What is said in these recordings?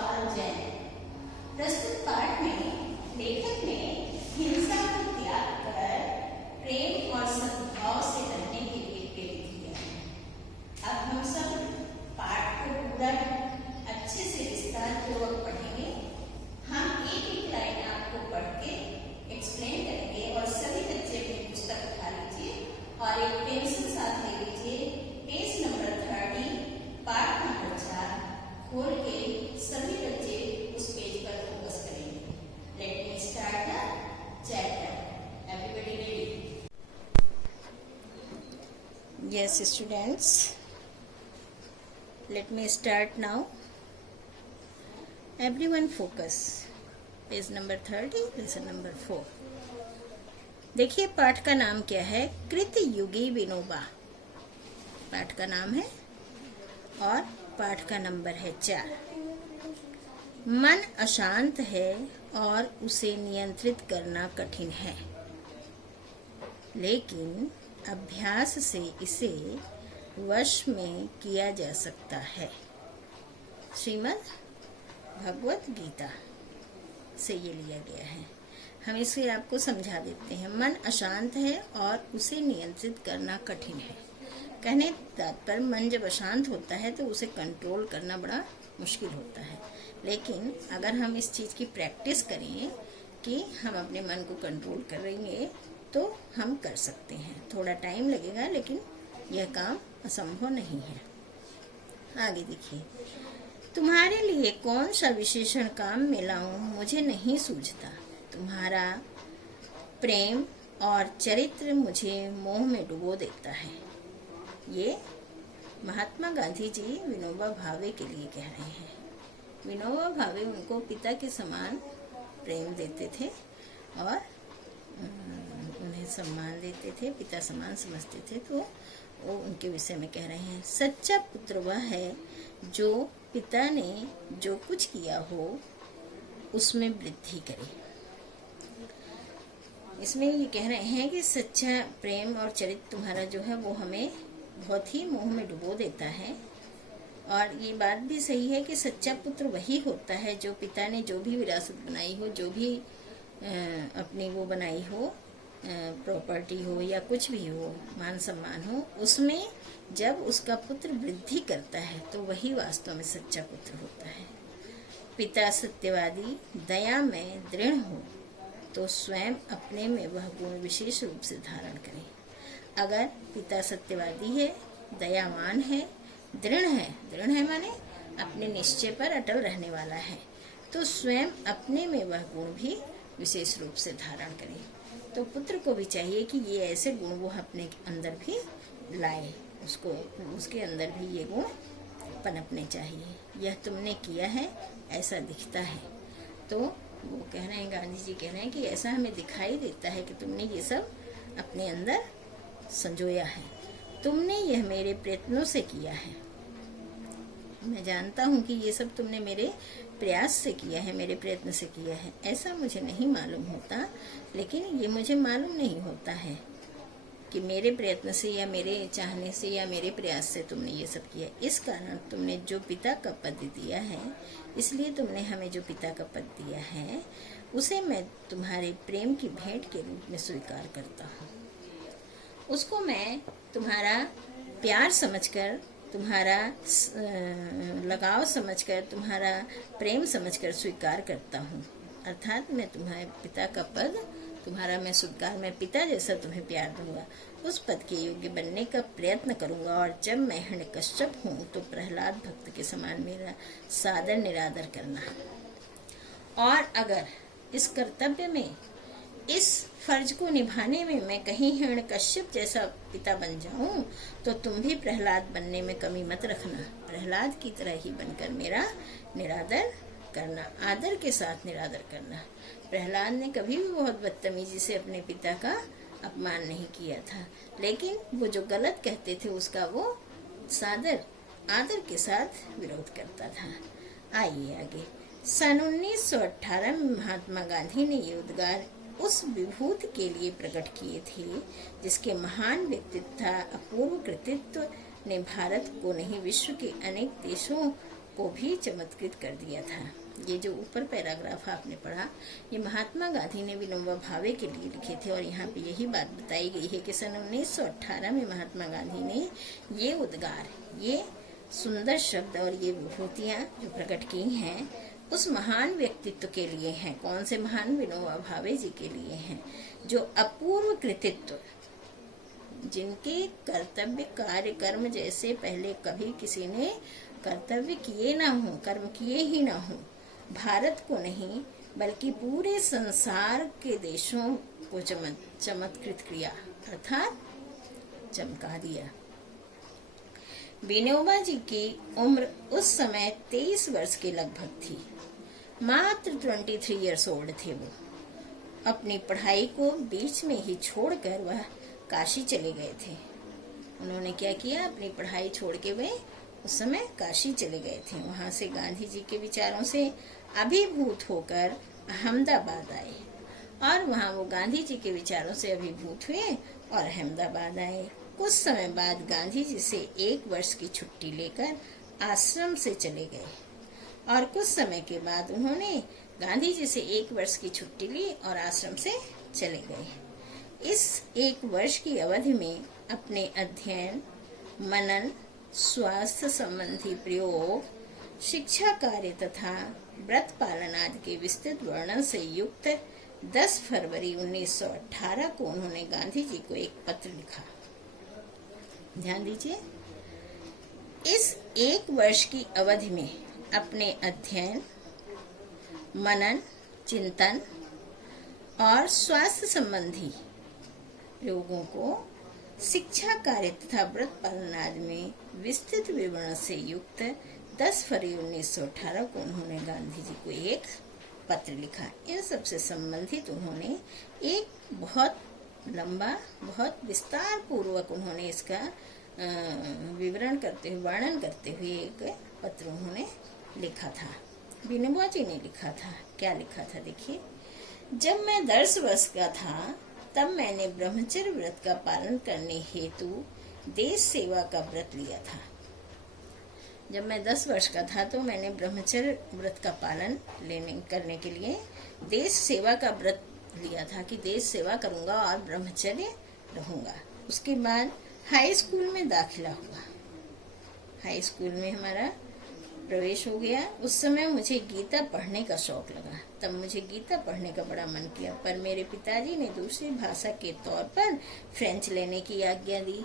शिशुपाल जैन। प्रस्तुत पाठ में लेखक ने हिंसा को त्याग कर प्रेम और सद्भाव से रहने के लिए प्रेरित किया है। अब हम सब पाठ को पूरा अच्छे से विस्तार पूर्वक पढ़ेंगे। हम एक एक लाइन आपको पढ़ के एक्सप्लेन करेंगे और सभी बच्चे अपनी पुस्तक उठा लीजिए और एक पेंसिल साथ ले लीजिए। पेज नंबर 30, पाठ नंबर 4 खोल के सभी बच्चे उस पेज पर फोकस करेंगे। Let me start the chapter. Everybody ready? Yes students, let me start now. Everyone focus. Page number 30, lesson number 4. देखिए पाठ का नाम क्या है? कृतयुगी विनोबा पाठ का नाम है और पाठ का नंबर है 4। मन अशांत है और उसे नियंत्रित करना कठिन है, लेकिन अभ्यास से इसे वश में किया जा सकता है। श्रीमद् भगवत गीता से ये लिया गया है। हम इसे आपको समझा देते हैं। मन अशांत है और उसे नियंत्रित करना कठिन है। कहने तात्पर्य मन जब अशांत होता है तो उसे कंट्रोल करना बड़ा मुश्किल होता है, लेकिन अगर हम इस चीज़ की प्रैक्टिस करें कि हम अपने मन को कंट्रोल करेंगे तो हम कर सकते हैं। थोड़ा टाइम लगेगा, लेकिन यह काम असंभव नहीं है। आगे देखिए, तुम्हारे लिए कौन सा विशेषण काम में लाऊं मुझे नहीं सूझता। तुम्हारा प्रेम और चरित्र मुझे मोह में डुबो देता है। ये महात्मा गांधी जी विनोबा भावे के लिए कह रहे हैं। विनोबा भावे उनको पिता के समान प्रेम देते थे और उन्हें सम्मान देते थे, पिता समान समझते थे, तो वो उनके विषय में कह रहे हैं। सच्चा पुत्र वह है जो पिता ने जो कुछ किया हो उसमें वृद्धि करे। इसमें ये कह रहे हैं कि सच्चा प्रेम और चरित्र तुम्हारा जो है वो हमें बहुत ही मोह में डुबो देता है। और ये बात भी सही है कि सच्चा पुत्र वही होता है जो पिता ने जो भी विरासत बनाई हो, जो भी अपनी वो बनाई हो, प्रॉपर्टी हो या कुछ भी हो, मान सम्मान हो, उसमें जब उसका पुत्र वृद्धि करता है तो वही वास्तव में सच्चा पुत्र होता है। पिता सत्यवादी, दया में दृढ़ हो तो स्वयं अपने में वह गुण विशेष रूप से धारण करे। अगर पिता सत्यवादी है, दयावान है, दृढ़ है माने अपने निश्चय पर अटल रहने वाला है, तो स्वयं अपने में वह गुण भी विशेष रूप से धारण करे। तो पुत्र को भी चाहिए कि ये ऐसे गुण वो अपने अंदर भी लाए, उसको उसके अंदर भी ये गुण पनपने चाहिए। यह तुमने किया है, ऐसा दिखता है। तो वो कह रहे हैं, गांधी जी कह रहे हैं कि ऐसा हमें दिखाई देता है कि तुमने ये सब अपने अंदर संजोया है। तुमने यह मेरे प्रयत्नों से किया है। मैं जानता हूँ कि ये सब तुमने मेरे प्रयास से किया है, मेरे प्रयत्न से किया है। ऐसा मुझे नहीं मालूम होता, लेकिन ये मुझे मालूम नहीं होता है कि मेरे प्रयत्न से या मेरे चाहने से या मेरे प्रयास से तुमने ये सब किया। इस कारण तुमने जो पिता का पद दिया है, इसलिए तुमने हमें जो पिता का पद दिया है, उसे मैं तुम्हारे प्रेम की भेंट के रूप में स्वीकार करता हूँ। उसको मैं तुम्हारा प्यार समझकर, तुम्हारा लगाव समझकर, तुम्हारा प्रेम समझकर स्वीकार करता हूँ। अर्थात मैं तुम्हारे पिता का पद, तुम्हारा मैं स्वीकार, मैं पिता जैसा तुम्हें प्यार दूंगा, उस पद के योग्य बनने का प्रयत्न करूंगा। और जब मैं हिरण्यकश्यप हूँ तो प्रहलाद भक्त के समान मेरा सादर निरादर करना। और अगर इस कर्तव्य में, इस फर्ज को निभाने में मैं कहीं हिरण्यकश्यप जैसा पिता बन जाऊं तो तुम भी प्रहलाद बनने में कमी मत रखना। प्रहलाद की तरह ही बनकर मेरा निरादर करना, आदर के साथ निरादर करना। प्रहलाद ने कभी भी बहुत बदतमीजी से अपने पिता का अपमान नहीं किया था, लेकिन वो जो गलत कहते थे उसका वो सादर आदर के साथ विरोध करता था। आइए आगे। सन 1918 में महात्मा गांधी ने ये उद्गार उस विभूति के लिए प्रकट किए थे जिसके महान व्यक्तित्व, अपूर्व कृतित्व ने भारत को नहीं विश्व के अनेक देशों को भी चमत्कृत कर दिया था। ये जो ऊपर पैराग्राफ आपने पढ़ा, ये महात्मा गांधी ने विनोबा भावे के लिए लिखे थे और यहाँ पे यही बात बताई गई है कि सन 1918 में महात्मा गांधी ने ये उद्गार, ये सुंदर शब्द और ये विभूतियाँ जो प्रकट की हैं उस महान व्यक्तित्व के लिए हैं। कौन से महान? विनोबा भावे जी के लिए हैं, जो अपूर्व कृतित्व, जिनके कर्तव्य कार्य कर्म जैसे पहले कभी किसी ने कर्तव्य किए ना हो, कर्म किए ही ना हो, भारत को नहीं बल्कि पूरे संसार के देशों को चमत्कृत किया, अर्थात चमका दिया। विनोबा जी की उम्र उस समय 23 वर्ष के लगभग थी। मात्र 23 इयर्स ओल्ड थे वो। अपनी पढ़ाई को बीच में ही छोड़कर वह काशी चले गए थे। उन्होंने क्या किया? अपनी पढ़ाई छोड़ के वे उस समय काशी चले गए थे। वहां से गांधी जी के विचारों से अभिभूत होकर अहमदाबाद आए और वहां वो गांधी जी के विचारों से अभिभूत हुए और अहमदाबाद आए। कुछ समय बाद गांधी जी से 1 वर्ष की छुट्टी लेकर आश्रम से चले गए और कुछ समय के बाद उन्होंने गांधी जी से 1 वर्ष की छुट्टी ली और आश्रम से चले गए। इस 1 वर्ष की अवधि में अपने अध्ययन, मनन, स्वास्थ्य संबंधी प्रयोग, शिक्षा कार्य तथा व्रत पालन आदि के विस्तृत वर्णन से युक्त 10 फरवरी 1918 को उन्होंने गांधी जी को एक पत्र लिखा। ध्यान दीजिए, इस 1 वर्ष की अवधि में अपने अध्ययन, मनन, चिंतन और स्वास्थ्य संबंधी प्रयोगों को, शिक्षा कार्य तथा व्रत पालन आदि में विस्तृत विवरण से युक्त 10 फरवरी 1918 को उन्होंने गांधी जी को एक पत्र लिखा। इन सबसे संबंधित उन्होंने एक बहुत लंबा, बहुत विस्तार पूर्वक उन्होंने इसका विवरण करते हुए, वर्णन करते हुए एक पत्र उन्होंने लिखा था। विनोबा जी ने लिखा था। क्या लिखा था? देखिए, जब मैं 10 वर्ष का था तब मैंने ब्रह्मचर्य व्रत का पालन करने हेतु देश सेवा का व्रत लिया था। जब मैं 10 वर्ष का था तो मैंने ब्रह्मचर्य व्रत का पालन करने के लिए देश सेवा का व्रत लिया था कि देश सेवा करूंगा और ब्रह्मचर्य रहूंगा। उसके बाद हाई स्कूल में दाखिला हुआ। हाई स्कूल में हमारा प्रवेश हो गया। उस समय मुझे गीता पढ़ने का शौक लगा। तब मुझे गीता पढ़ने का बड़ा मन किया, पर मेरे पिताजी ने दूसरी भाषा के तौर पर फ्रेंच लेने की आज्ञा दी।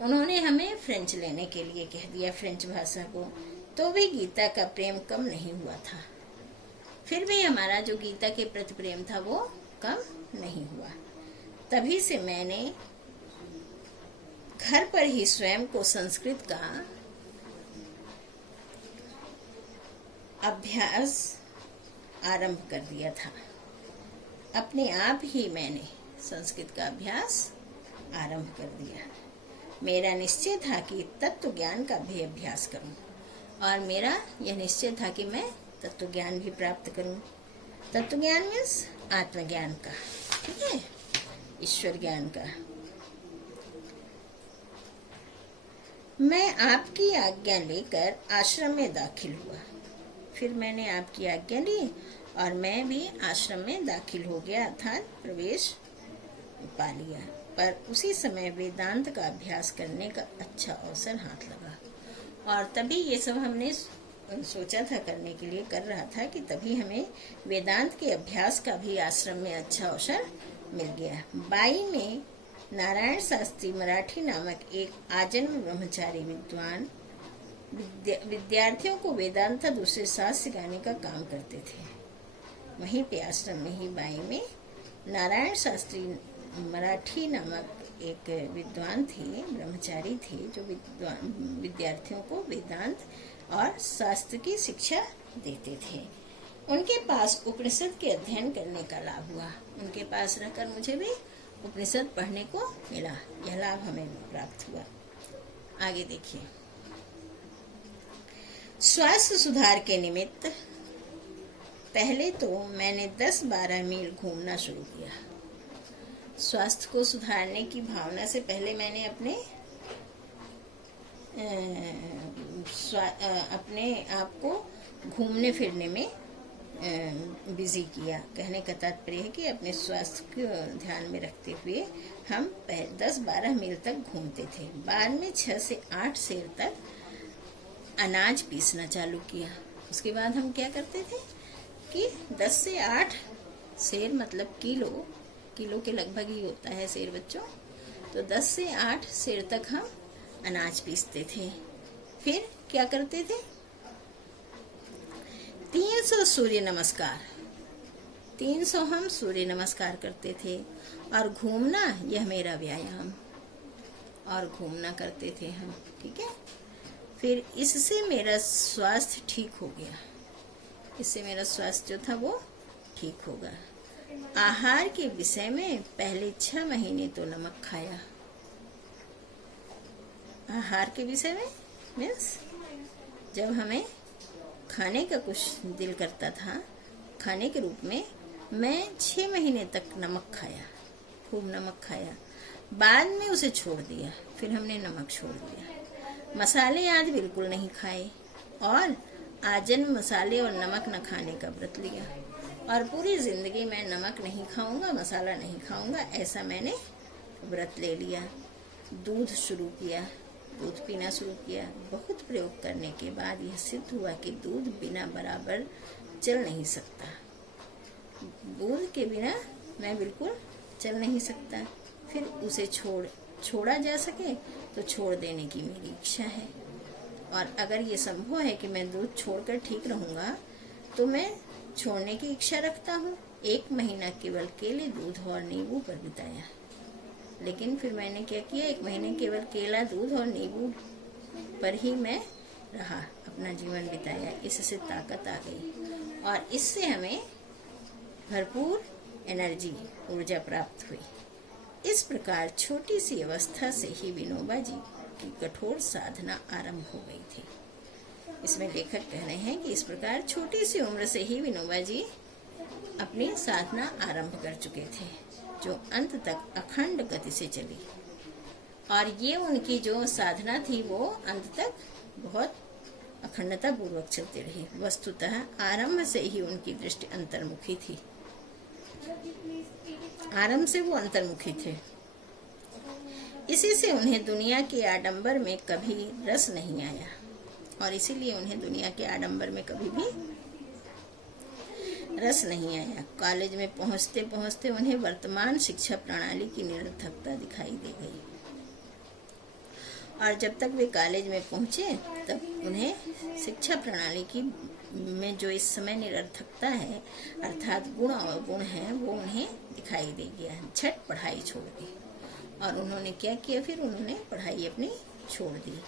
उन्होंने हमें फ्रेंच लेने के लिए कह दिया, फ्रेंच भाषा को। तो भी गीता का प्रेम कम नहीं हुआ था। फिर भी हमारा जो गीता के प्रति प्रेम था वो कम नहीं हुआ। तभी से मैंने घर पर ही स्वयं को संस्कृत का अभ्यास आरंभ कर दिया था। अपने आप ही मैंने संस्कृत का अभ्यास आरंभ कर दिया। मेरा निश्चय था कि तत्व ज्ञान का भी अभ्यास करूं और मेरा यह निश्चय था कि मैं तत्व ज्ञान भी प्राप्त करूं। तत्व ज्ञान मीन्स आत्मज्ञान का, ठीक है, ईश्वर ज्ञान का। मैं आपकी आज्ञा लेकर आश्रम में दाखिल हुआ। फिर मैंने आपकी आज्ञा ली और मैं भी आश्रम में दाखिल हो गया, अर्थात प्रवेश पा लिया। पर उसी समय वेदांत का अभ्यास करने का अच्छा अवसर हाथ लगा और तभी ये सब हमने सोचा था करने के लिए, कर रहा था कि तभी हमें वेदांत के अभ्यास का भी आश्रम में अच्छा अवसर मिल गया। 22 में नारायण शास्त्री मराठी नामक एक आजन्म ब्रह्मचारी विद्वान विद्यार्थियों को वेदांत तथा दूसरे शास्त्र सिखाने का काम करते थे। वहीं पे आश्रम में ही 22 में नारायण शास्त्री मराठी नामक एक विद्वान थे, ब्रह्मचारी थे, जो विद्यार्थियों को वेदांत और शास्त्र की शिक्षा देते थे। उनके पास उपनिषद के अध्ययन करने का लाभ हुआ। उनके पास रहकर मुझे भी उपनिषद पढ़ने को मिला। यह लाभ हमें प्राप्त हुआ। आगे देखिए, स्वास्थ्य सुधार के निमित्त पहले तो मैंने 10-12 मील घूमना शुरू किया। स्वास्थ्य को सुधारने की भावना से पहले मैंने अपने अपने आप को घूमने फिरने में बिजी किया। कहने का तात्पर्य है कि अपने स्वास्थ्य को ध्यान में रखते हुए हम 10-12 मील तक घूमते थे। बाद में 6 से 8 सेर तक अनाज पीसना चालू किया। उसके बाद हम क्या करते थे कि 10 से 8 सेर मतलब किलो के लगभग ही होता है सेर बच्चों, तो 10 से 8 सेर तक हम अनाज पीसते थे। फिर क्या करते थे, 300 सूर्य नमस्कार, 300 हम सूर्य नमस्कार करते थे। और घूमना, यह मेरा व्यायाम, और घूमना करते थे हम, ठीक है। फिर इससे मेरा स्वास्थ्य ठीक हो गया, इससे मेरा स्वास्थ्य जो था वो ठीक होगा। आहार के विषय में पहले 6 महीने तो नमक खाया। आहार के विषय में मीन्स जब हमें खाने का कुछ दिल करता था, खाने के रूप में मैं 6 महीने तक नमक खाया, खूब नमक खाया। बाद में उसे छोड़ दिया, फिर हमने नमक छोड़ दिया। मसाले आज बिल्कुल नहीं खाए और आजन्म मसाले और नमक न खाने का व्रत लिया। और पूरी जिंदगी मैं नमक नहीं खाऊंगा, मसाला नहीं खाऊंगा, ऐसा मैंने व्रत ले लिया। दूध शुरू किया, दूध पीना शुरू किया। बहुत प्रयोग करने के बाद यह सिद्ध हुआ कि दूध बिना बराबर चल नहीं सकता। दूध के बिना मैं बिल्कुल चल नहीं सकता। फिर उसे छोड़ा जा सके तो छोड़ देने की मेरी इच्छा है। और अगर ये संभव है कि मैं दूध छोड़कर ठीक रहूँगा तो मैं छोड़ने की इच्छा रखता हूँ। 1 महीना केवल केले, दूध और नींबू पर बिताया। लेकिन फिर मैंने क्या किया, 1 महीने केवल केला, दूध और नींबू पर ही मैं रहा, अपना जीवन बिताया। इससे ताकत आ गई और इससे हमें भरपूर एनर्जी, ऊर्जा प्राप्त हुई। इस प्रकार छोटी सी अवस्था से ही विनोबा जी की कठोर साधना आरंभ हो गई थी। इसमें लेखक कह रहे हैं कि इस प्रकार छोटी सी उम्र से ही विनोबा जी अपनी साधना आरंभ कर चुके थे, जो अंत तक अखंड गति से चली। और ये उनकी जो साधना थी वो अंत तक बहुत अखंडता पूर्वक चलती रही। वस्तुतः आरंभ से ही उनकी दृष्टि अंतर्मुखी थी, आरंभ से वो अंतर्मुखी थे। इसी से उन्हें दुनिया के आडंबर में कभी रस नहीं आया और इसीलिए उन्हें दुनिया के आडंबर में कभी भी रस नहीं आया। कॉलेज में पहुंचते पहुंचते उन्हें वर्तमान शिक्षा प्रणाली की निरर्थकता दिखाई दे गई और जब तक वे कॉलेज में पहुंचे तब उन्हें शिक्षा प्रणाली की में जो इस समय निरर्थकता है, अर्थात गुण और गुण है, वो उन्हें दिखाई दे गया। झट पढ़ाई छोड़ दी और उन्होंने क्या किया, फिर उन्होंने पढ़ाई अपनी छोड़ दी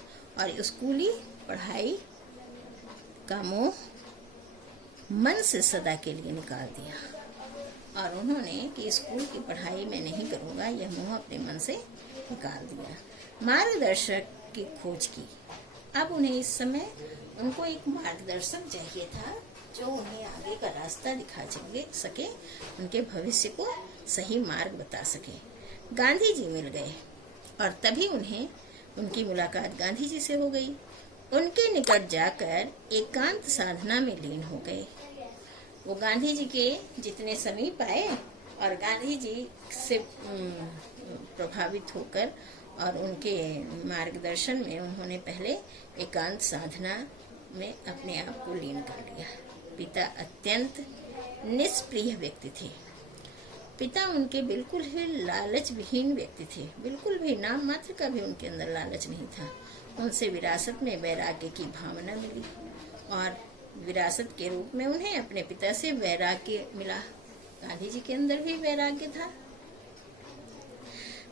और स्कूली पढ़ाई का मोह मन से सदा के लिए निकाल दिया। और उन्होंने कि स्कूल की पढ़ाई मैं नहीं करूँगा, यह मोह अपने मन से निकाल दिया। मार्गदर्शक की खोज की। अब उन्हें इस समय उनको एक मार्गदर्शक चाहिए था जो उन्हें आगे का रास्ता दिखा सके, उनके भविष्य को सही मार्ग बता सके। गांधी जी मिल गए और तभी उन्हें उनकी मुलाकात गांधी जी से हो गई। उनके निकट जाकर एकांत साधना में लीन हो गए। वो गांधी जी के जितने समीप आए और गांधी जी से प्रभावित होकर और उनके मार्गदर्शन में उन्होंने पहले एकांत साधना में अपने आप को लीन कर लिया। पिता अत्यंत निष्प्रिय व्यक्ति थे। पिता उनके बिल्कुल ही लालच विहीन व्यक्ति थे, बिल्कुल भी नाम मात्र का भी उनके अंदर लालच नहीं था। उनसे विरासत में वैराग्य की भावना मिली और विरासत के रूप में उन्हें अपने पिता से वैराग्य मिला। गांधी जी के अंदर भी वैराग्य था।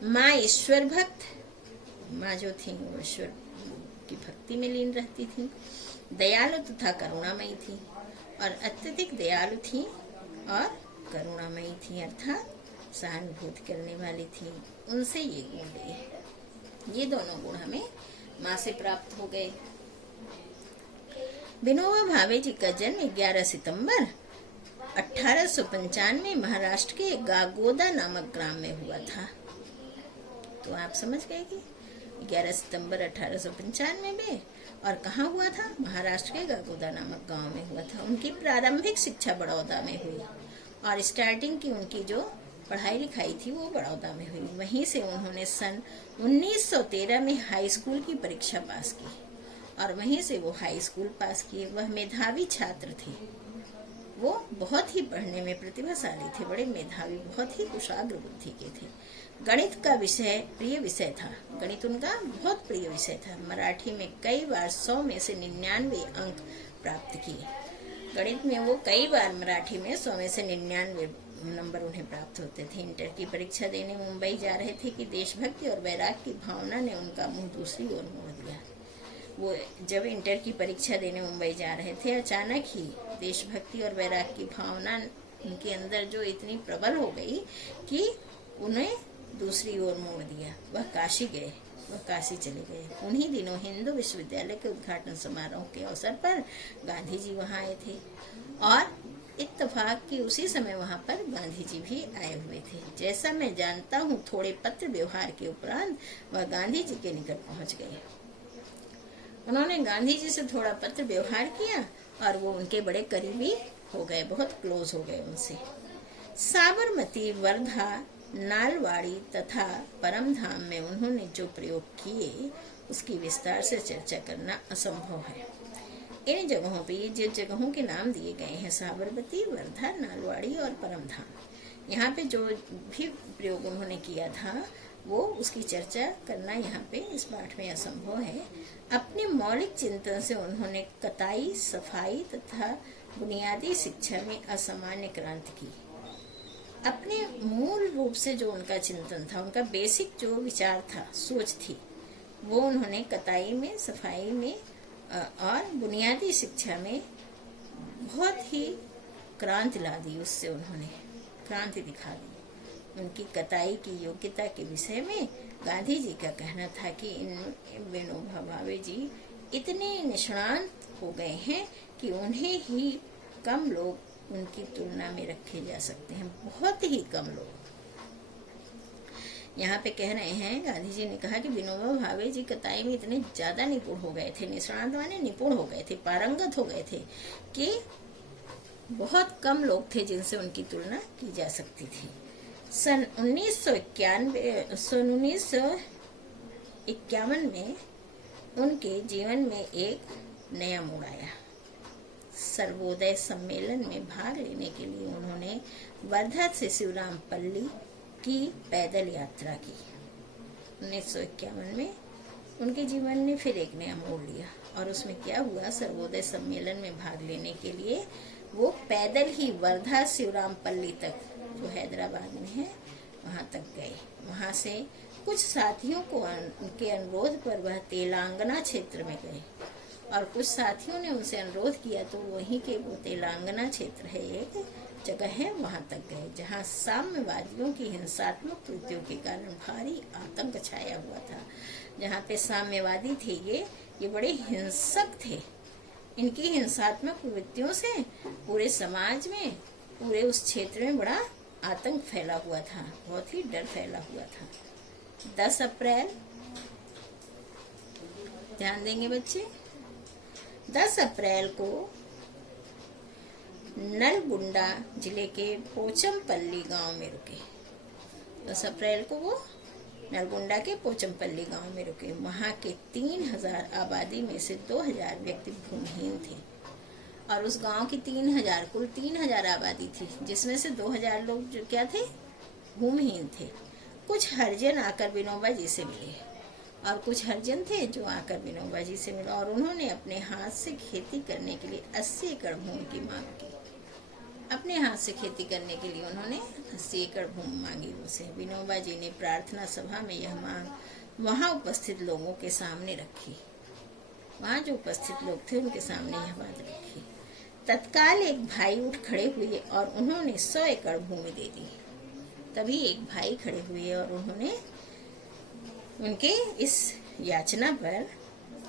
माँ ईश्वर भक्त, माँ जो थी वो ईश्वर की भक्ति में लीन रहती थी। दयालु तथा करुणामयी थी और अत्यधिक दयालु थी और करुणामयी थी, अर्थात सहानुभूति करने वाली थी। उनसे ये गुण लिए, ये दोनों गुण हमें माँ से प्राप्त हो गए। विनोबा भावे जी का जन्म 11 सितंबर 1895 महाराष्ट्र के गागोदा नामक ग्राम में हुआ था। तो आप समझ गए कि 11 सितंबर 1895 में और कहाँ हुआ था? महाराष्ट्र के गागोदा नामक गांव में हुआ था। उनकी प्रारंभिक शिक्षा बड़ौदा में हुई और स्टार्टिंग की उनकी जो पढ़ाई लिखाई थी वो बड़ौदा में हुई। वहीं से उन्होंने सन 1913 में हाई स्कूल की परीक्षा पास की और वहीं से वो हाई स्कूल पास किए। वह मेधावी छात्र थे, वो बहुत ही पढ़ने में प्रतिभाशाली थे, बड़े मेधावी, बहुत ही कुशाग्र बुद्धि के थे। गणित का विषय प्रिय विषय था, गणित उनका बहुत प्रिय विषय था। मराठी में कई बार 100 में से 99 अंक प्राप्त किए। गणित में वो कई बार मराठी में 100 में से 99 नंबर उन्हें प्राप्त होते थे। इंटर की परीक्षा देने मुंबई जा रहे थे कि देशभक्ति और वैराग्य की भावना ने उनका मुंह दूसरी ओर मोड़ दिया। वो जब इंटर की परीक्षा देने मुंबई जा रहे थे, अचानक ही देशभक्ति और वैराग्य की भावना उनके अंदर जो इतनी प्रबल हो गई कि उन्हें दूसरी ओर मोड़ दिया। वह काशी गए, वह काशी चले गए। उन्हीं दिनों हिंदू विश्वविद्यालय के उद्घाटन समारोह के अवसर पर गांधी जी वहां आए थे और इत्तेफाक कि उसी समय वहां पर गांधी जी भी आए हुए थे। जैसा मैं जानता हूँ, थोड़े पत्र व्यवहार के उपरांत वह गांधी जी के निकट पहुंच गए। उन्होंने गांधी जी से थोड़ा पत्र व्यवहार किया और वो उनके बड़े करीबी हो गए, बहुत क्लोज हो गए उनसे। साबरमती, वर्धा, नालवाड़ी तथा परमधाम में उन्होंने जो प्रयोग किए उसकी विस्तार से चर्चा करना असंभव है। इन जगहों पे जिन जगहों के नाम दिए गए हैं, साबरमती, वर्धा, नालवाड़ी और परमधाम, यहाँ पे जो भी प्रयोग उन्होंने किया था वो उसकी चर्चा करना यहाँ पे इस पाठ में असंभव है। अपने मौलिक चिंतन से उन्होंने कताई, सफाई तथा बुनियादी शिक्षा में असामान्य क्रांति की। अपने मूल रूप से जो उनका चिंतन था, उनका बेसिक जो विचार था, सोच थी, वो उन्होंने कताई में, सफाई में और बुनियादी शिक्षा में बहुत ही क्रांति ला दी। उससे उन्होंने क्रांति दिखा दी। उनकी कताई की योग्यता के विषय में गांधी जी का कहना था कि इन विनोबा भावे जी इतने निष्णात हो गए हैं कि उन्हें ही कम लोग उनकी तुलना में रखे जा सकते हैं, बहुत ही कम लोग। यहाँ पे कह रहे हैं, गांधी जी ने कहा कि विनोबा भावे जी कताई में इतने ज्यादा निपुण हो गए थे, निष्णात माने निपुण हो गए थे, पारंगत हो गए थे कि बहुत कम लोग थे जिनसे उनकी तुलना की जा सकती थी। सन 1951 में उनके जीवन में एक नया मोड़ आया। सर्वोदय सम्मेलन में भाग लेने के लिए उन्होंने वर्धा से शिवरामपल्ली की पैदल यात्रा की। 1951 में उनके जीवन ने फिर एक नया मोड़ लिया और उसमें क्या हुआ, सर्वोदय सम्मेलन में भाग लेने के लिए वो पैदल ही वर्धा शिवरामपल्ली तक, जो हैदराबाद में है, वहां तक गए। वहां से कुछ साथियों को उनके अनुरोध पर वह तेलंगाना क्षेत्र में गए और कुछ साथियों ने उनसे अनुरोध किया तो वहीं के वो तेलंगाना क्षेत्र है, एक जगह है, वहां तक गए जहां साम्यवादियों की हिंसात्मक कृत्यों के कारण भारी आतंक छाया हुआ था। जहां पे साम्यवादी थे ये बड़े हिंसक थे। इनकी हिंसात्मक प्रवृत्तियों से पूरे समाज में, पूरे उस क्षेत्र में बड़ा आतंक फैला हुआ था, बहुत ही डर फैला हुआ था। 10 अप्रैल, ध्यान देंगे बच्चे, 10 अप्रैल को नलगुंडा जिले के पोचमपल्ली गांव में रुके। 10 अप्रैल को वो नलगुंडा के पोचमपल्ली गांव में रुके। वहां के 3000 आबादी में से 2000 व्यक्ति भूमिहीन थे और उस गांव की कुल 3000 आबादी थी, जिसमें से 2000 लोग जो क्या थे, भूमिहीन थे। कुछ हरिजन आकर विनोबा जी से मिले और कुछ हरिजन थे जो आकर विनोबा जी से मिले और उन्होंने अपने हाथ से खेती करने के लिए 80 एकड़ भूमि की मांग की। अपने हाथ से खेती करने के लिए उन्होंने 80 एकड़ भूमि मांगी उनसे। विनोबा जी ने प्रार्थना सभा में यह मांग वहां उपस्थित लोगों के सामने रखी। वहां जो उपस्थित लोग थे उनके सामने यह बात रखी। तत्काल एक भाई उठ खड़े हुए और उन्होंने 100 एकड़ भूमि दे दी। तभी एक भाई खड़े हुए और उन्होंने उनके इस याचना पर,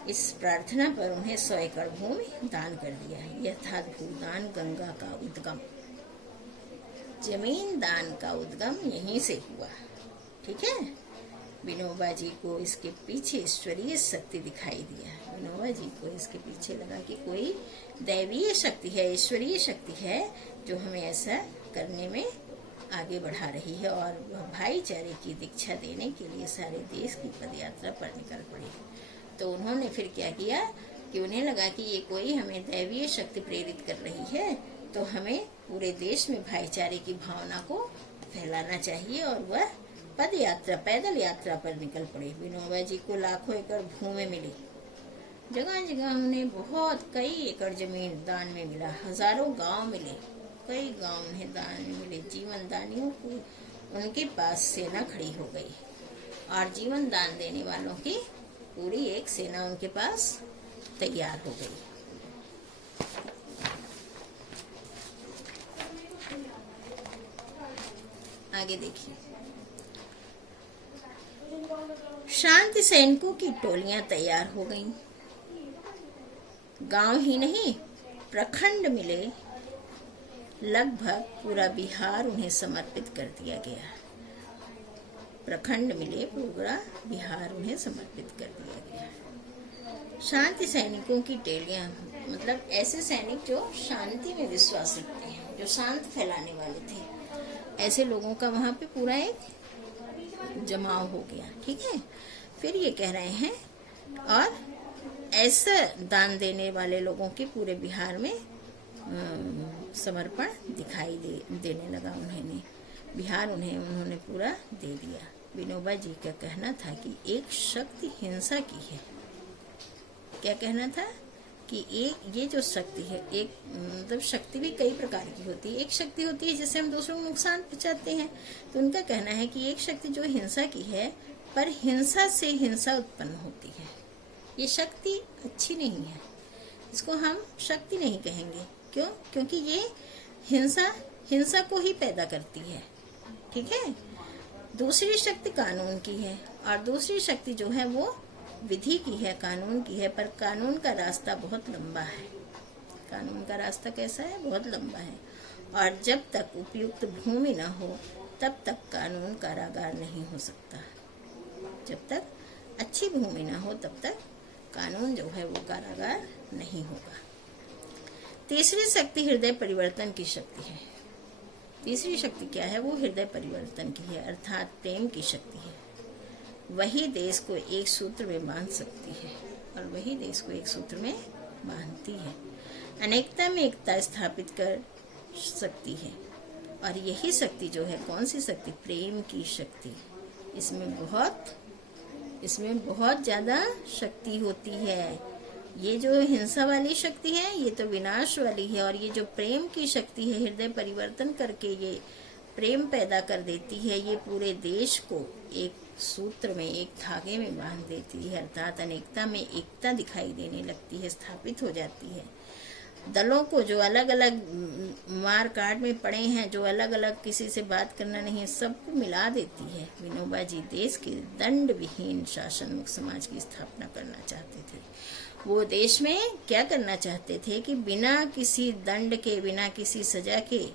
इस प्रार्थना पर उन्हें 100 एकड़ भूमि दान कर दिया। यह था भूदान गंगा का उद्गम। जमीन दान का उद्गम यहीं से हुआ, ठीक है। विनोबा जी को इसके पीछे ईश्वरीय शक्ति दिखाई दिया। विनोबा जी को इसके पीछे लगा कि कोई दैवीय शक्ति है, ईश्वरीय शक्ति है जो हमें ऐसा करने में आगे बढ़ा रही है, और वह भाईचारे की दीक्षा देने के लिए सारे देश की पदयात्रा पर निकल पड़े। तो उन्होंने फिर क्या किया कि उन्हें लगा कि ये कोई हमें दैवीय शक्ति प्रेरित कर रही है, तो हमें पूरे देश में भाईचारे की भावना को फैलाना चाहिए, और वह पद यात्रा, पैदल यात्रा पर निकल पड़े। विनोबा जी को लाखों एकड़ भूमि मिली, जगह जगह उन्हें कई एकड़ जमीन दान में मिला, हजारों गांव मिले, कई गांव उन्हें दान में मिले। जीवन दानियों को उनके पास सेना खड़ी हो गई, और जीवन दान देने वालों की पूरी एक सेना उनके पास तैयार हो गई। आगे देखिए, शांति सैनिकों की टोलियां तैयार हो गईं। गांव ही नहीं, प्रखंड मिले, लगभग पूरा बिहार उन्हें समर्पित कर दिया गया। प्रखंड मिले, पूरा बिहार उन्हें समर्पित कर दिया गया। शांति सैनिकों की टोलियां मतलब ऐसे सैनिक जो शांति में विश्वास रखते हैं, जो शांत फैलाने वाले थे, ऐसे लोगों का वहां पे पूरा एक जमाव हो गया। ठीक है, फिर ये कह रहे हैं, और ऐसा दान देने वाले लोगों के पूरे बिहार में समर्पण दिखाई देने लगा। बिहार उन्होंने पूरा दे दिया। विनोबा जी का कहना था कि एक शक्ति हिंसा की है। क्या कहना था कि ये जो शक्ति है, एक मतलब शक्ति भी कई प्रकार की होती है। एक शक्ति होती है जिससे हम दूसरों को नुकसान पहुंचाते हैं, तो उनका कहना है कि एक शक्ति जो हिंसा की है, पर हिंसा से हिंसा उत्पन्न होती है। ये शक्ति अच्छी नहीं है, इसको हम शक्ति नहीं कहेंगे। क्यों? क्योंकि ये हिंसा को ही पैदा करती है। ठीक है, दूसरी शक्ति कानून की है, और दूसरी शक्ति जो है वो विधि की है, कानून की है। पर कानून का रास्ता बहुत लंबा है। कानून का रास्ता कैसा है? बहुत लंबा है। और जब तक उपयुक्त भूमि न हो, तब तक कानून कारागार नहीं हो सकता। जब तक अच्छी भूमि न हो, तब तक कानून जो है वो कारागार नहीं होगा। तीसरी शक्ति हृदय परिवर्तन की शक्ति है। तीसरी शक्ति क्या है? वो हृदय परिवर्तन की है, अर्थात प्रेम की शक्ति है। वही देश को एक सूत्र में बांध सकती है, और वही देश को एक सूत्र में बांधती है। अनेकता में एकता स्थापित कर सकती है। और यही शक्ति जो है, कौन सी शक्ति? प्रेम की शक्ति। इसमें बहुत ज्यादा शक्ति होती है। ये जो हिंसा वाली शक्ति है, ये तो विनाश वाली है, और ये जो प्रेम की शक्ति है, हृदय परिवर्तन करके ये प्रेम पैदा कर देती है। ये पूरे देश को एक सूत्र में, एक धागे में बांध देती है, अर्थात अनेकता में एकता दिखाई देने लगती है, स्थापित हो जाती है। दलों को जो अलग अलग मार काट में पड़े हैं, जो अलग अलग किसी से बात करना नहीं है, सबको मिला देती है। विनोबा जी देश के दंड विहीन शासन मुक्त समाज की स्थापना करना चाहते थे। वो देश में क्या करना चाहते थे कि बिना किसी दंड के, बिना किसी सजा के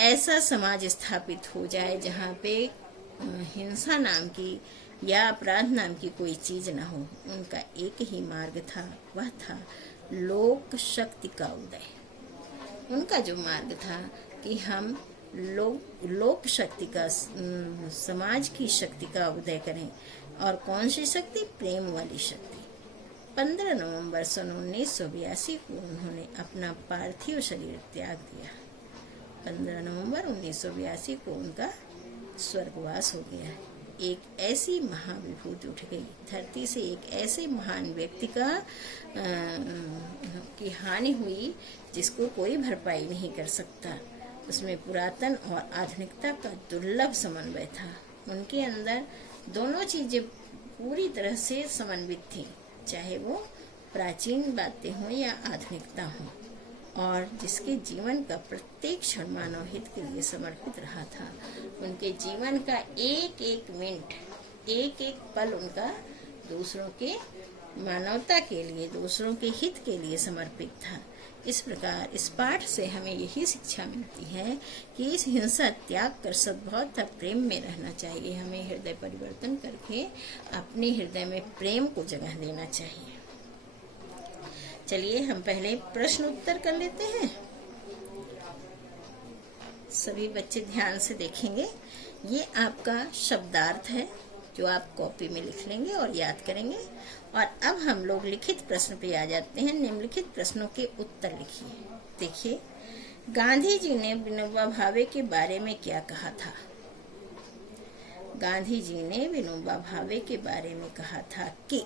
ऐसा समाज स्थापित हो जाए जहाँ पे हिंसा नाम की या अपराध नाम की कोई चीज न हो। उनका एक ही मार्ग था, वह था लोक शक्ति का उदय। उनका जो मार्ग था कि हम लोक शक्ति का, समाज की शक्ति का उदय करें। और कौन सी शक्ति? प्रेम वाली शक्ति। 15 नवंबर सन 1982 को उन्होंने अपना पार्थिव शरीर त्याग दिया। 15 नवंबर 1982 को उनका स्वर्गवास हो गया। एक ऐसी महाविभूति उठ गई धरती से, एक ऐसे महान व्यक्ति की हानि हुई जिसको कोई भरपाई नहीं कर सकता। उसमें पुरातन और आधुनिकता का दुर्लभ समन्वय था। उनके अंदर दोनों चीजें पूरी तरह से समन्वित थी, चाहे वो प्राचीन बातें हों या आधुनिकता हो, और जिसके जीवन का प्रत्येक क्षण मानव हित के लिए समर्पित रहा था। उनके जीवन का एक एक मिनट, एक एक पल उनका दूसरों के मानवता के लिए, दूसरों के हित के लिए समर्पित था। इस प्रकार इस पाठ से हमें यही शिक्षा मिलती है कि इस हिंसा त्याग कर सद्भाव तथा प्रेम में रहना चाहिए। हमें हृदय परिवर्तन करके अपने हृदय में प्रेम को जगह देना चाहिए। चलिए हम पहले प्रश्न उत्तर कर लेते हैं। सभी बच्चे ध्यान से देखेंगे। ये आपका शब्दार्थ है जो आप कॉपी में लिख लेंगे और याद करेंगे। और अब हम लोग लिखित प्रश्न पे आ जाते हैं। निम्नलिखित प्रश्नों के उत्तर लिखिए। देखिए, गांधी जी ने विनोबा भावे के बारे में क्या कहा था? गांधी जी ने विनोबा भावे के बारे में कहा था कि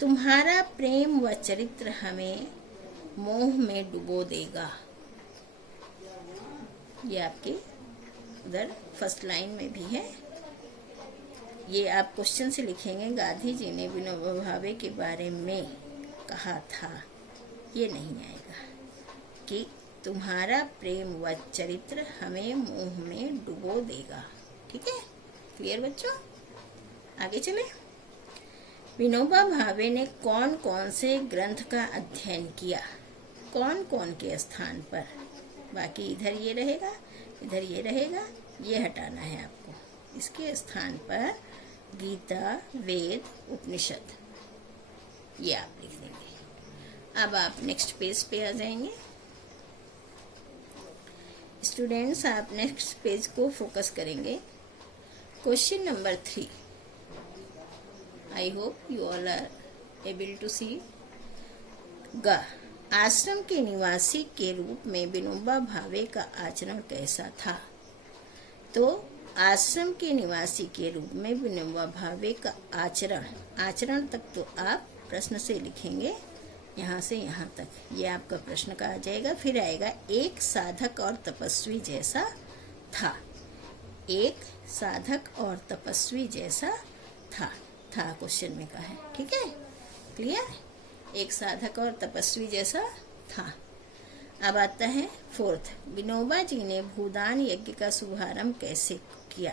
तुम्हारा प्रेम व चरित्र हमें मोह में डुबो देगा। ये आपके उधर फर्स्ट लाइन में भी है। ये आप क्वेश्चन से लिखेंगे, गांधी जी ने विनोबा भावे के बारे में कहा था। ये नहीं आएगा कि तुम्हारा प्रेम व चरित्र हमें मोह में डुबो देगा। ठीक है, क्लियर बच्चों? आगे चले। विनोबा भावे ने कौन कौन से ग्रंथ का अध्ययन किया? कौन कौन के स्थान पर? बाकी इधर ये रहेगा, इधर ये रहेगा, ये हटाना है आपको। इसके स्थान पर गीता, वेद, उपनिषद, ये आप लिख देंगे। अब आप नेक्स्ट पेज पे आ जाएंगे। स्टूडेंट्स, आप नेक्स्ट पेज को फोकस करेंगे। Question number 3। I hope you all are able to see. ग, आश्रम के निवासी के रूप में विनोबा भावे का आचरण कैसा था? तो आश्रम के निवासी के रूप में विनोबा भावे का आचरण तक तो आप प्रश्न से लिखेंगे, यहाँ से यहाँ तक। ये आपका प्रश्न का आ जाएगा। फिर आएगा एक साधक और तपस्वी जैसा था। एक साधक और तपस्वी जैसा था क्वेश्चन में कहा है। ठीक है, क्लियर? एक साधक और तपस्वी जैसा था। अब आता है 4th। विनोबा जी ने भूदान यज्ञ का शुभारंभ कैसे किया?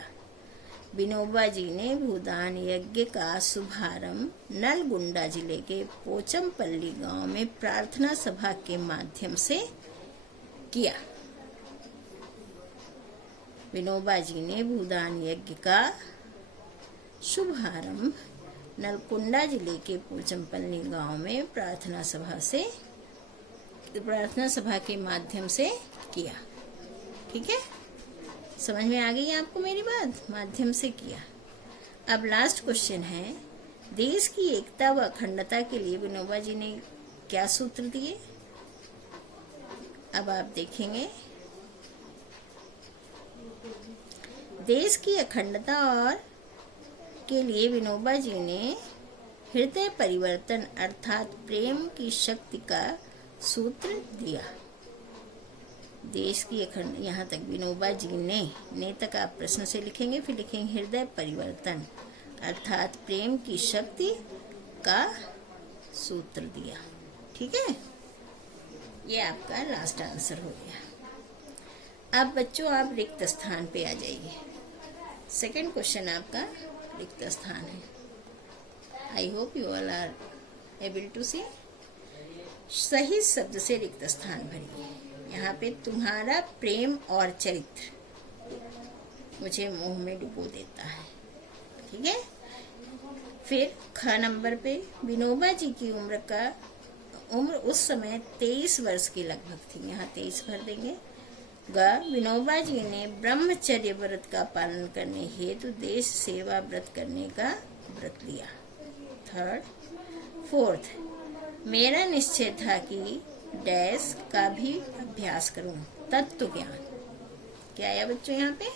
विनोबा जी ने भूदान यज्ञ का शुभारंभ नलगुंडा जिले के पोचमपल्ली गांव में प्रार्थना सभा के माध्यम से किया। विनोबा जी ने भूदान यज्ञ का शुभारंभ नलकुंडा जिले के पोचमपल्ली गांव में प्रार्थना सभा के माध्यम से किया। ठीक है, समझ में आ गई आपको मेरी बात? माध्यम से किया। अब लास्ट क्वेश्चन है, देश की एकता व अखंडता के लिए विनोबा जी ने क्या सूत्र दिए? अब आप देखेंगे, देश की अखंडता और के लिए विनोबा जी ने हृदय परिवर्तन अर्थात प्रेम की शक्ति का सूत्र दिया। देश की अखंड, यहाँ तक विनोबा जी ने तक आप प्रश्न से लिखेंगे। फिर लिखेंगे हृदय परिवर्तन अर्थात प्रेम की शक्ति का सूत्र दिया। ठीक है, ये आपका लास्ट आंसर हो गया। अब बच्चों आप रिक्त स्थान पे आ जाइए। सेकंड क्वेश्चन आपका रिक्त स्थान है। I hope you all are able to see. सही शब्द से रिक्त स्थान भरिए। यहाँ पे तुम्हारा प्रेम और चरित्र मुझे मोह में डुबो देता है। ठीक है, फिर ख नंबर पे विनोबा जी की उम्र उस समय 23 वर्ष की लगभग थी। यहाँ 23 भर देंगे। ग, विनोबा जी ने ब्रह्मचर्य व्रत का पालन करने हेतु देश सेवा व्रत करने का व्रत लिया। थर्ड, 4th, मेरा निश्चय था कि डैश का भी अभ्यास करूं। तत्व ज्ञान क्या आया बच्चों? यहाँ पे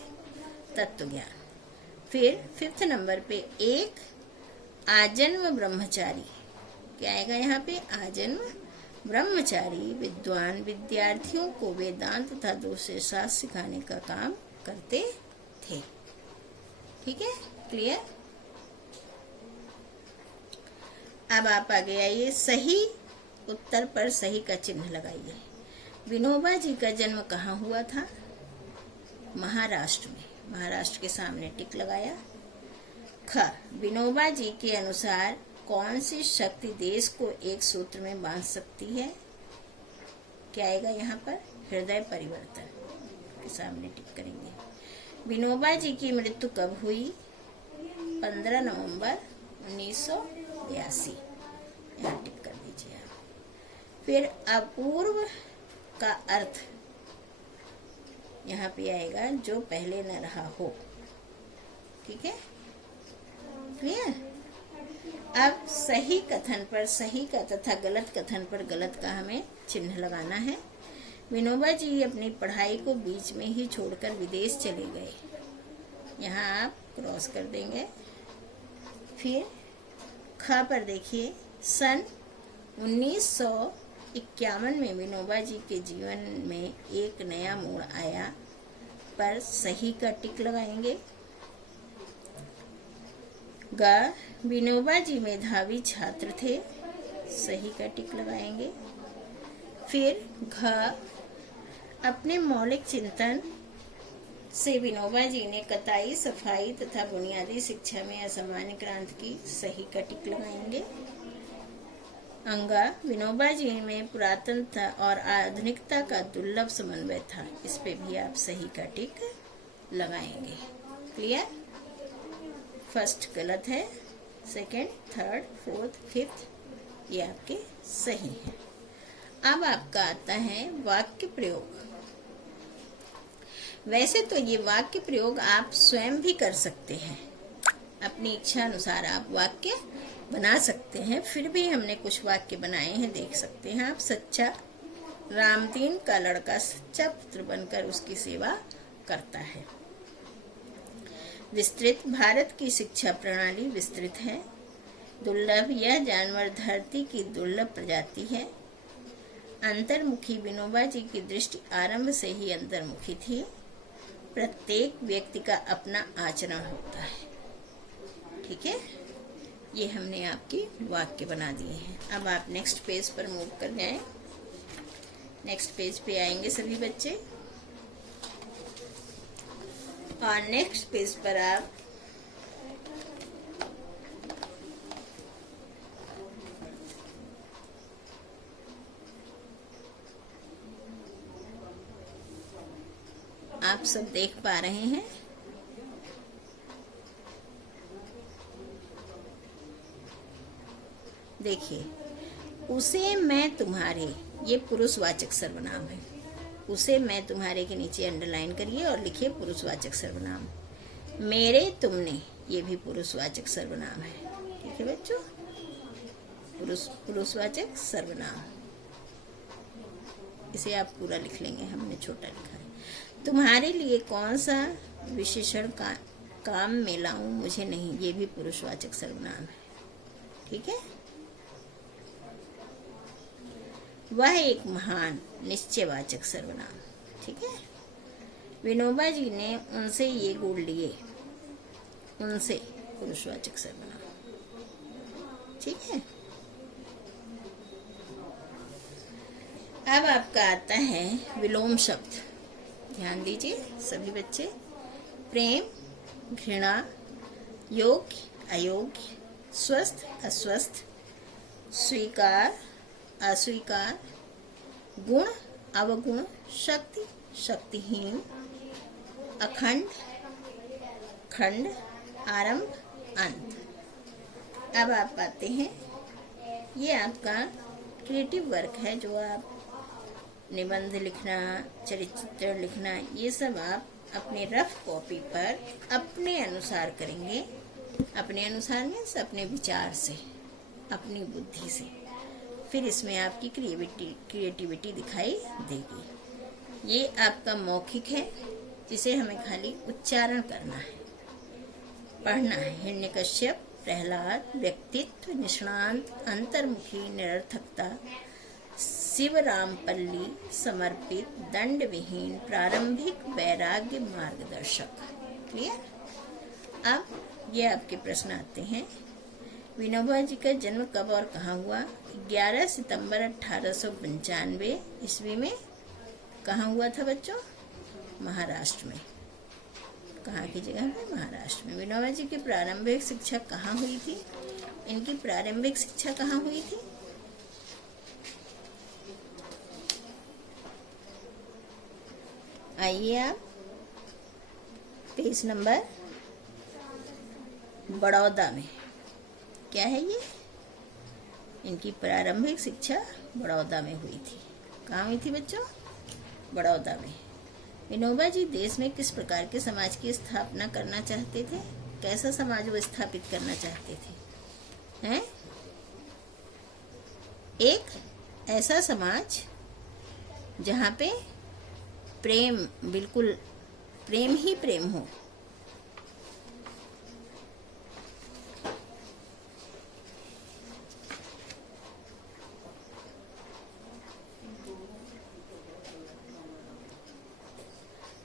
तत्व ज्ञान। फिर 5th नंबर पे एक आजन्म ब्रह्मचारी क्या आएगा? यहाँ पे आजन्म ब्रह्मचारी विद्वान विद्यार्थियों को वेदांत तथा दूसरे शास्त्र सिखाने का काम करते थे। ठीक है, क्लियर? अब आप आगे आइए। सही उत्तर पर सही का चिन्ह लगाइए। विनोबा जी का जन्म कहाँ हुआ था? महाराष्ट्र में। महाराष्ट्र के सामने टिक लगाया। ख, विनोबा जी के अनुसार कौन सी शक्ति देश को एक सूत्र में बांध सकती है? क्या आएगा यहाँ पर? हृदय परिवर्तन के सामने टिक करेंगे। विनोबा जी की मृत्यु कब हुई? 15 नवंबर 1982, यहाँ टिक कर दीजिए आप। फिर अपूर्व का अर्थ यहाँ पे आएगा जो पहले न रहा हो। ठीक है, क्लियर? अब सही कथन पर सही का तथा गलत कथन पर गलत का हमें चिन्ह लगाना है। विनोबा जी अपनी पढ़ाई को बीच में ही छोड़कर विदेश चले गए, यहाँ आप क्रॉस कर देंगे। फिर ख पर देखिए, सन 1951 में विनोबा जी के जीवन में एक नया मोड़ आया, पर सही का टिक लगाएंगे। ग, विनोबा जी मेधावी छात्र थे, सही का टिक लगाएंगे। फिर घ, अपने मौलिक चिंतन से विनोबा जी ने कताई, सफाई तथा बुनियादी शिक्षा में असामान्य क्रांति की, सही का टिक लगाएंगे। अंगा, विनोबा जी में पुरातनता और आधुनिकता का दुर्लभ समन्वय था, इस पे भी आप सही का टिक लगाएंगे। क्लियर? फर्स्ट गलत है, सेकंड, थर्ड, फोर्थ, फिफ्थ ये आपके सही है। अब आपका आता है वाक्य प्रयोग। वैसे तो ये वाक्य प्रयोग आप स्वयं भी कर सकते हैं, अपनी इच्छा अनुसार आप वाक्य बना सकते हैं। फिर भी हमने कुछ वाक्य बनाए हैं, देख सकते हैं आप। सच्चा, रामदीन का लड़का सच्चा पुत्र बनकर उसकी सेवा करता है। विस्तृत, भारत की शिक्षा प्रणाली विस्तृत है। दुर्लभ, यह जानवर धरती की दुर्लभ प्रजाति है। अंतर्मुखी, विनोबा जी की दृष्टि आरंभ से ही अंतर्मुखी थी। प्रत्येक व्यक्ति का अपना आचरण होता है। ठीक है, ये हमने आपकी वाक्य बना दिए हैं। अब आप नेक्स्ट पेज पर मूव कर जाएं। नेक्स्ट पेज पे आएंगे सभी बच्चे, और नेक्स्ट पेज पर आप सब देख पा रहे हैं। देखिए, उसे मैं तुम्हारे, ये पुरुषवाचक सर्वनाम है। उसे मैं तुम्हारे के नीचे अंडरलाइन करिए और लिखिए पुरुषवाचक सर्वनाम। मेरे, तुमने, ये भी पुरुषवाचक सर्वनाम है। ठीक है बच्चों, पुरुषवाचक सर्वनाम, इसे आप पूरा लिख लेंगे, हमने छोटा लिखा है। तुम्हारे लिए कौन सा विशेषण काम में लाऊं, मुझे नहीं, ये भी पुरुषवाचक सर्वनाम है। ठीक है, वह एक महान, निश्चयवाचक सर्वनाम। ठीक है, विनोबा जी ने उनसे ये गुण लिए, उनसे, पुरुषवाचक सर्वनाम। ठीक है, अब आपका आता है विलोम शब्द। ध्यान दीजिए सभी बच्चे। प्रेम, घृणा, योग्य, अयोग्य, स्वस्थ, अस्वस्थ, स्वीकार, अस्वीकार, गुण, अवगुण, शक्ति, शक्तिहीन, अखंड, खंड, आरंभ, अंत। अब आप पाते हैं, ये आपका क्रिएटिव वर्क है, जो आप निबंध लिखना, चरित्र लिखना, ये सब आप अपने रफ कॉपी पर अपने अनुसार करेंगे। अपने अनुसार मीन्स अपने विचार से, अपनी बुद्धि से। फिर इसमें आपकी क्रिएटिविटी दिखाई देगी। ये आपका मौखिक है, जिसे हमें खाली उच्चारण करना है, पढ़ना है। हिरण्यकश्यप, प्रहलाद, व्यक्तित्व, निष्णांत, अंतर्मुखी, निरर्थकता, शिवरामपल्ली, समर्पित, दंड विहीन, प्रारंभिक, वैराग्य, मार्गदर्शक। क्लियर? अब ये आपके प्रश्न आते हैं। विनोबा जी का जन्म कब और कहाँ हुआ? 11 सितंबर 1895 ईस्वी में। कहाँ हुआ था बच्चों? महाराष्ट्र में। कहाँ की जगह पे? महाराष्ट्र में। विनोबा जी की प्रारंभिक शिक्षा कहाँ हुई थी? इनकी प्रारंभिक शिक्षा कहाँ हुई थी? आइए आप पेज नंबर बड़ौदा में। क्या है ये? इनकी प्रारंभिक शिक्षा बड़ौदा में हुई थी। कहाँ हुई थी बच्चों? बड़ौदा में। विनोबा जी देश में किस प्रकार के समाज की स्थापना करना चाहते थे? कैसा समाज वो स्थापित करना चाहते थे? हैं? एक ऐसा समाज जहाँ पे प्रेम, बिल्कुल प्रेम ही प्रेम हो।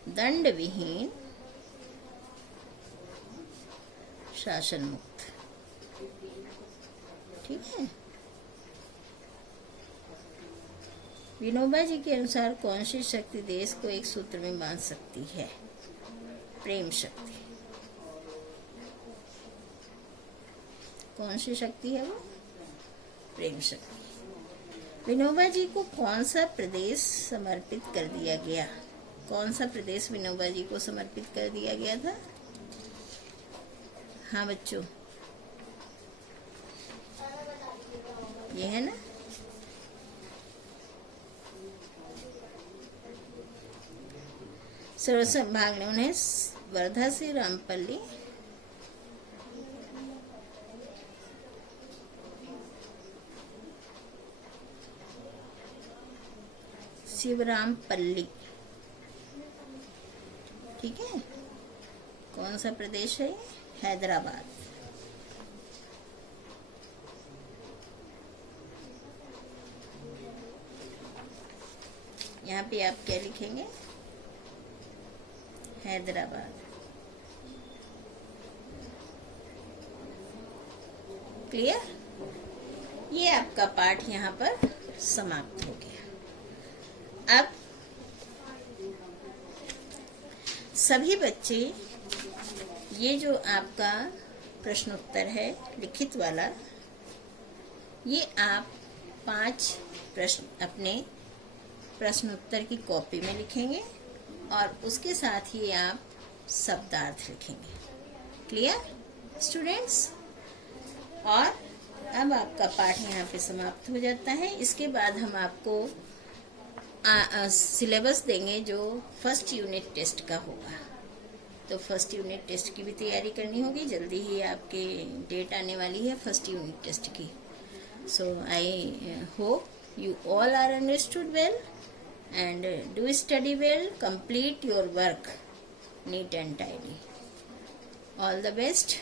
दंड विहीन, शासन मुक्त। ठीक है। विनोबा जी के अनुसार कौन सी शक्ति देश को एक सूत्र में बांध सकती है? प्रेम शक्ति। कौन सी शक्ति है वो? प्रेम शक्ति। विनोबा जी को कौन सा प्रदेश समर्पित कर दिया गया? कौन सा प्रदेश विनोबा जी को समर्पित कर दिया गया था? हाँ बच्चों, ये है ना। सर्वस्व भाग ने उन्हें वर्धा से रामपल्ली, शिवरामपल्ली, ठीक है। कौन सा प्रदेश है? हैदराबाद। यहाँ पे आप क्या लिखेंगे? हैदराबाद। क्लियर? ये आपका पाठ यहाँ पर समाप्त हो गया। अब सभी बच्चे ये जो आपका प्रश्नोत्तर है लिखित वाला, ये आप 5 प्रश्न अपने प्रश्नोत्तर की कॉपी में लिखेंगे और उसके साथ ही आप शब्दार्थ लिखेंगे। Clear students? और अब आपका पाठ यहाँ पे समाप्त हो जाता है। इसके बाद हम आपको सिलेबस देंगे जो फर्स्ट यूनिट टेस्ट का होगा। तो फर्स्ट यूनिट टेस्ट की भी तैयारी करनी होगी। जल्दी ही आपके डेट आने वाली है फर्स्ट यूनिट टेस्ट की। So I hope you all are understood well and do study well, complete your work neat and tidy. All the best.